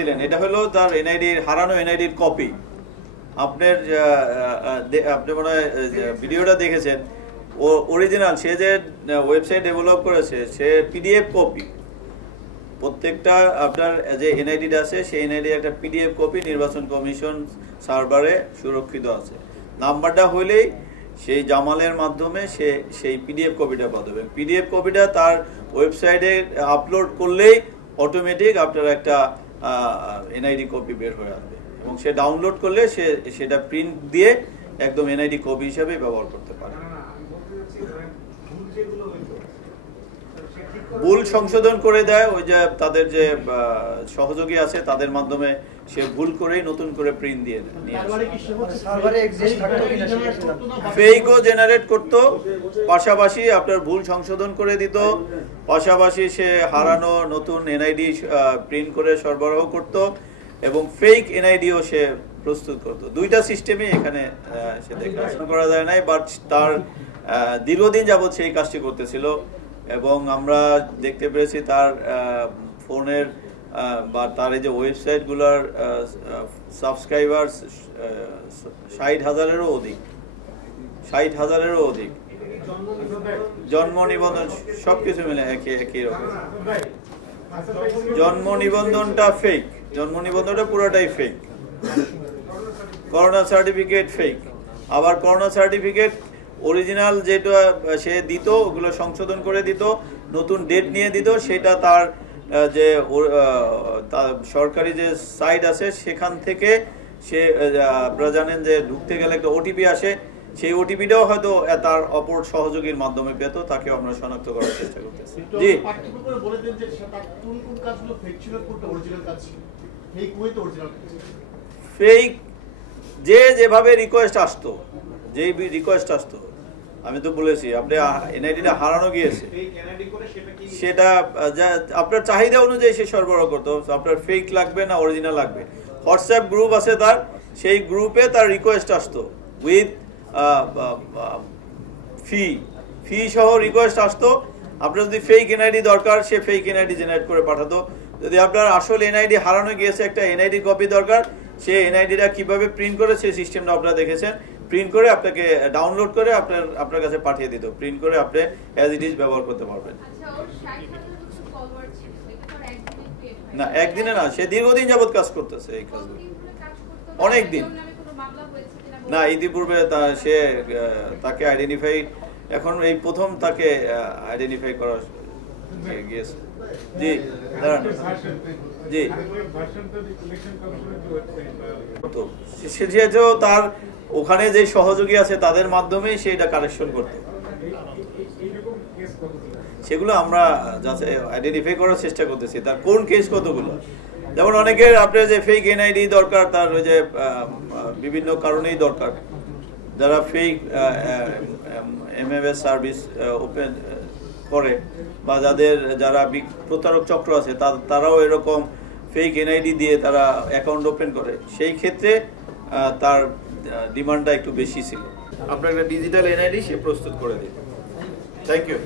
দিলেন, এটা হলো তার এনআইডির হারানো এনআইডির কপি। আপনার আপনি মনে হয় ভিডিওটা দেখেছেন, ও অরিজিনাল সে যে ওয়েবসাইট ডেভেলপ করেছে সে পিডিএফ কপি। প্রত্যেকটা আপনার যে এনআইডিটা আছে সেই এনআইডি একটা পিডিএফ কপি নির্বাচন কমিশন সার্ভারে সুরক্ষিত আছে। নাম্বারটা হইলেই সেই জামালের মাধ্যমে সে সেই পিডিএফ কপিটা পাবে। পিডিএফ কপিটা তার ওয়েবসাইটে আপলোড করলেই অটোমেটিক আপনার একটা এনআইডি কপি বের হয়ে আসবে এবং সে ডাউনলোড করলে সেটা প্রিন্ট দিয়ে একদম এনআইডি কপি হিসেবে ব্যবহার করতে পারে। ভুল সংশোধন করে দেয় ওই যে তাদের যে সহযোগী আছে তাদের মাধ্যমে সে ভুল করেই নতুন করে প্রিন্ট দিয়ে দেয়। ফেকও জেনারেট করতো, পাশাপাশি আপনার ভুল সংশোধন করে দিত, পাশাপাশি সে হারানো নতুন এনআইডি প্রিন্ট করে সরবরাহ করত এবং ফেক এনআইডিও সে প্রস্তুত করত। দুইটা সিস্টেমই এখানে সে দেখা করা যায় নাই, বাট তার দীর্ঘদিন যাবৎ সেই কাজটি করতেছিল এবং আমরা দেখতে পেরেছি তার ফোনের বা তার এই যে ওয়েবসাইটগুলোর সাবস্ক্রাইবার 60,000-এরও অধিক, 60,000-এরও অধিক। জন্ম নিবন্ধন সবকিছু মিলে একই রকম। জন্ম নিবন্ধনটা ফেক, জন্ম নিবন্ধনটা পুরোটাই ফেক। করোনা সার্টিফিকেট ফেক, আবার করোনা সার্টিফিকেট অরিজিনাল যেটা সে দিত ওগুলো সংশোধন করে দিত, নতুন ডেট নিয়ে দিত, সেটা তার যে সরকারি যে সাইট আছে সেখান থেকে সে আপনারা জানেন যে ঢুকতে গেলে একটা ওটিপি আসে, সেই ওটিপিটাও হয়তো তার অপর সহযোগীর মাধ্যমে পেত, তাকে আমরা শনাক্ত করার চেষ্টা করতেছি। জি, ফেক যে যেভাবে রিকোয়েস্ট আসতো, যেই রিকোয়েস্ট আসতো, আমি তো বলেছি আপনি এনআইডিটা হারানো গিয়েছে, সেটা আপনার চাহিদা অনুযায়ী সে সরবরাহ করতো। আপনার ফেক লাগবে না অরিজিনাল লাগবে, হোয়াটসঅ্যাপ গ্রুপ আছে তার, সেই গ্রুপে তার রিকোয়েস্ট আসতো উইথ ফি সহ রিকোয়েস্ট আসতো। আপনার যদি ফেক এনআইডি দরকার সে ফেক এনআইডি জেনারেট করে পাঠাতো। যদি আপনার আসল এনআইডি হারানো গিয়েছে, একটা এনআইডি কপি দরকার, সে এনআইডিটা কিভাবে প্রিন্ট করে সেই সিস্টেমটা আপনারা দেখেছেন, প্রিন্ট করে আপনাকে ডাউনলোড করে আপনার কাছে পাঠিয়ে দিত, প্রিন্ট করে আপনি অ্যাজ ইট ইজ ব্যবহার করতে পারবেন। না একদিনে না, সে দীর্ঘদিন যাবত কাজ করতেছে এই কাজগুলো, অনেক দিন। না ইতিপূর্বে সে তাকে আইডেন্টিফাই, এখন এই প্রথম তাকে আইডেন্টিফাই করা গিয়েছে। জি দাঁড়ান, জি তো তার ওখানে যে সহযোগী আছে তাদের মাধ্যমেই সে এটা কালেকশন করতো। সেগুলো আমরা যাতে আইডেন্টিফাই করার চেষ্টা করতেছি, তার কোন কেস কতগুলো। যেমন অনেকের আপনার যে ফেক এনআইডি দরকার, তার ওই যে বিভিন্ন কারণেই দরকার, যারা ফেক এমএমএস সার্ভিস ওপেন করে বা যারা প্রতারক চক্র আছে তারাও এরকম ফেক এনআইডি দিয়ে তারা অ্যাকাউন্ট ওপেন করে, সেই ক্ষেত্রে তার ডিমান্ডটা একটু বেশি ছিল। আপনার একটা ডিজিটাল এনআইডি সে প্রস্তুত করে দিন। Thank you.